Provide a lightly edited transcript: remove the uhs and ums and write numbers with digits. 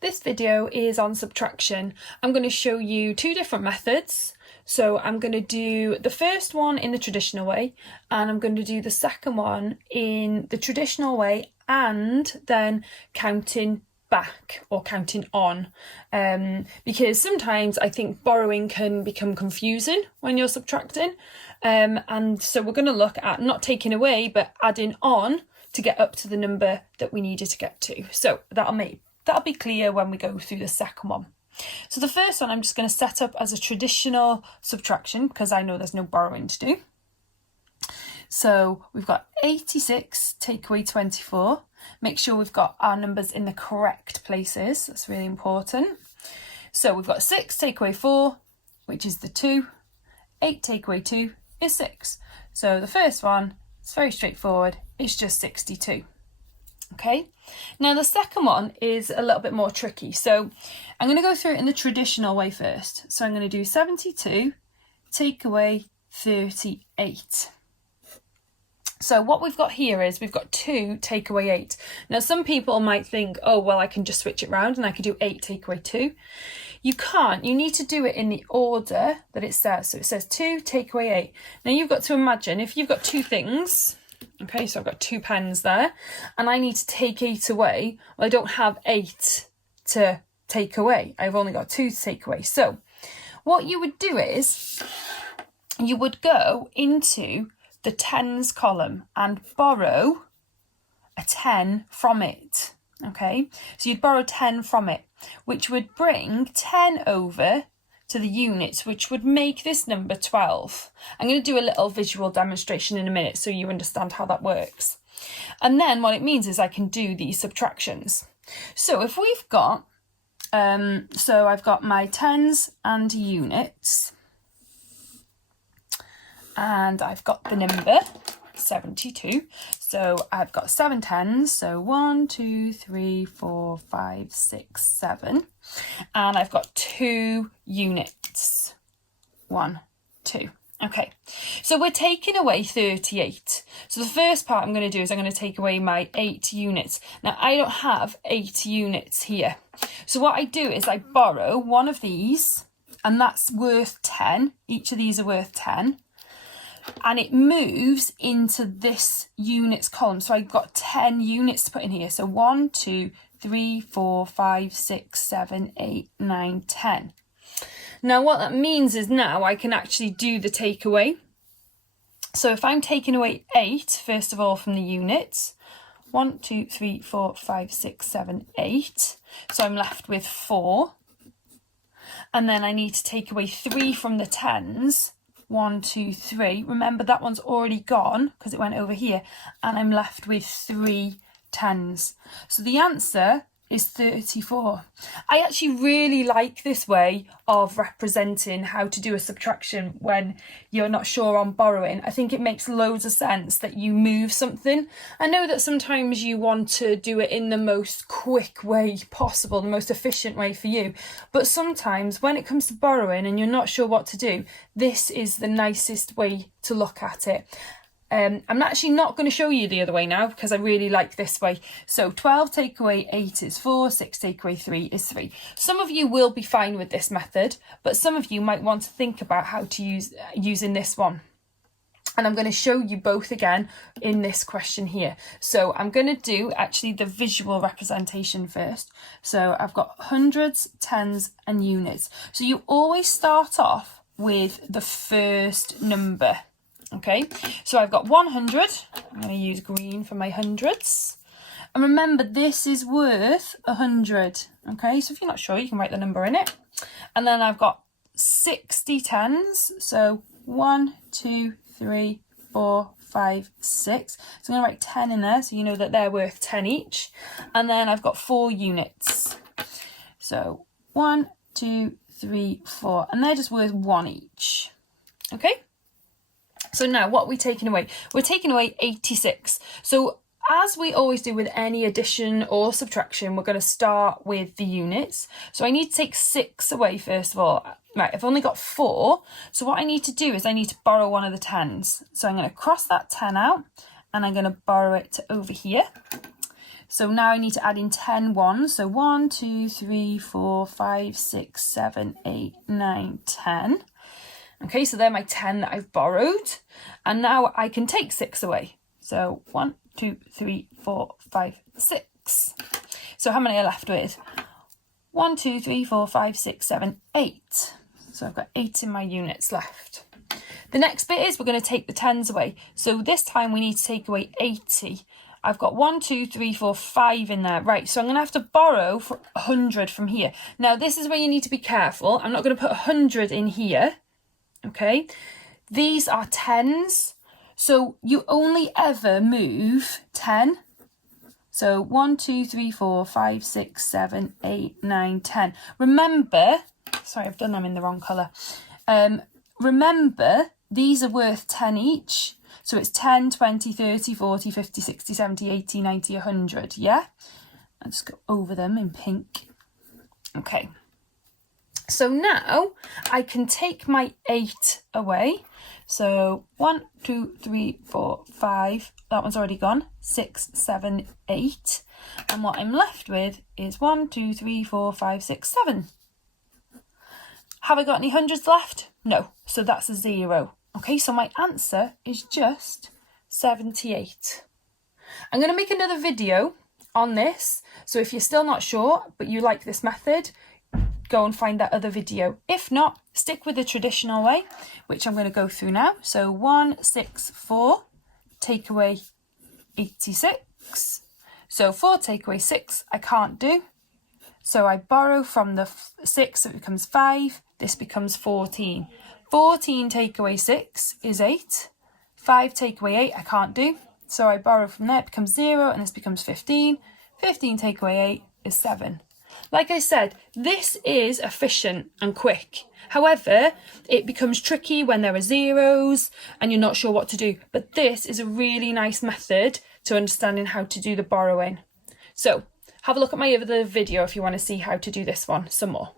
This video is on subtraction. I'm going to show you two different methods. So I'm going to do the first one in the traditional way, and I'm going to do the second one in the traditional way and then counting back or counting on, because sometimes I think borrowing can become confusing when you're subtracting, and so we're going to look at not taking away but adding on to get up to the number that we needed to get to. So that'll be clear when we go through the second one. So the first one I'm just going to set up as a traditional subtraction because I know there's no borrowing to do. So we've got 86 take away 24. Make sure we've got our numbers in the correct places. That's really important. So we've got 6 take away 4, which is the 2. 8 take away 2 is 6. So the first one, it's very straightforward. It's just 62. Okay, now the second one is a little bit more tricky. So I'm going to go through it in the traditional way first. So I'm going to do 72 take away 38. So what we've got here is we've got 2 take away 8. Now some people might think, oh, well, I can just switch it round and I could do 8 take away 2. You can't. You need to do it in the order that it says. So it says 2 take away 8. Now you've got to imagine if you've got two things. Okay, so I've got 2 pens there and I need to take 8 away. Well, I don't have 8 to take away. I've only got 2 to take away. So what you would do is you would go into the tens column and borrow a 10 from it. Okay, so you'd borrow 10 from it, which would bring 10 over to the units, which would make this number 12. I'm going to do a little visual demonstration in a minute so you understand how that works. And then what it means is I can do these subtractions. So if we've got, so I've got my tens and units, and I've got the number 72. So I've got 7 tens, so 1, 2, 3, 4, 5, 6, 7. And I've got 2 units. 1, 2. Okay, so we're taking away 38. So the first part I'm going to do is I'm going to take away my 8 units. Now I don't have 8 units here. So what I do is I borrow one of these, and that's worth 10. Each of these are worth 10. And it moves into this units column. So I've got 10 units to put in here. So 1, 2, 3, 4, 5, 6, 7, 8, 9, 10. Now what that means is now I can actually do the takeaway. So if I'm taking away 8, first of all, from the units, 1, 2, 3, 4, 5, 6, 7, 8. So I'm left with 4. And then I need to take away 3 from the tens. 1, 2, 3. Remember that one's already gone because it went over here, and I'm left with 3 tens. So the answer is 34. I actually really like this way of representing how to do a subtraction when you're not sure on borrowing. I think it makes loads of sense that you move something. I know that sometimes you want to do it in the most quick way possible, the most efficient way for you. But sometimes when it comes to borrowing and you're not sure what to do, this is the nicest way to look at it. I'm actually not going to show you the other way now because I really like this way. So 12 take away 8 is 4, 6 take away 3 is 3. Some of you will be fine with this method, but some of you might want to think about how to using this one. And I'm going to show you both again in this question here. So I'm going to do actually the visual representation first. So I've got hundreds, tens and units. So you always start off with the first number. Okay, so I've got 100. I'm going to use green for my hundreds. And remember, this is worth 100. Okay, so if you're not sure, you can write the number in it. And then I've got 60 tens. So 1, 2, 3, 4, 5, 6. So I'm going to write 10 in there so you know that they're worth 10 each. And then I've got 4 units. So 1, 2, 3, 4. And they're just worth 1 each. Okay. So now what are we taking away? We're taking away 86. So as we always do with any addition or subtraction, we're going to start with the units. So I need to take 6 away first of all. Right, I've only got 4. So what I need to do is I need to borrow one of the tens. So I'm going to cross that 10 out and I'm going to borrow it to over here. So now I need to add in 10 ones. So 1, 2, 3, 4, 5, 6, 7, 8, 9, 10. Okay, so they're my 10 that I've borrowed. And now I can take 6 away. So 1, 2, 3, 4, 5, 6. So how many are left with? 1, 2, 3, 4, 5, 6, 7, 8. So I've got 8 in my units left. The next bit is we're going to take the 10s away. So this time we need to take away 80. I've got 1, 2, 3, 4, 5 in there. Right, so I'm going to have to borrow for 100 from here. Now, this is where you need to be careful. I'm not going to put 100 in here. Okay, these are 10s. So you only ever move 10. So 1, 2, 3, 4, 5, 6, 7, 8, 9, 10. Remember, sorry, I've done them in the wrong colour. Remember, these are worth 10 each. So it's 10, 20, 30, 40, 50, 60, 70, 80, 90, 100, yeah? I'll just go over them in pink. Okay. So now I can take my 8 away. So 1, 2, 3, 4, 5. That one's already gone. 6, 7, 8. And what I'm left with is 1, 2, 3, 4, 5, 6, 7. Have I got any hundreds left? No. So that's a 0. Okay, so my answer is just 78. I'm going to make another video on this. So if you're still not sure, but you like this method, go and find that other video. If not, stick with the traditional way, which I'm going to go through now. So 164, take away 86. So 4 take away 6, I can't do. So I borrow from the 6, so it becomes 5. This becomes 14. 14 take away 6 is 8. 5 take away 8, I can't do. So I borrow from there, it becomes 0, and this becomes 15. 15 take away 8 is 7. Like I said, this is efficient and quick. However, it becomes tricky when there are zeros and you're not sure what to do. But this is a really nice method to understanding how to do the borrowing. So have a look at my other video if you want to see how to do this one some more.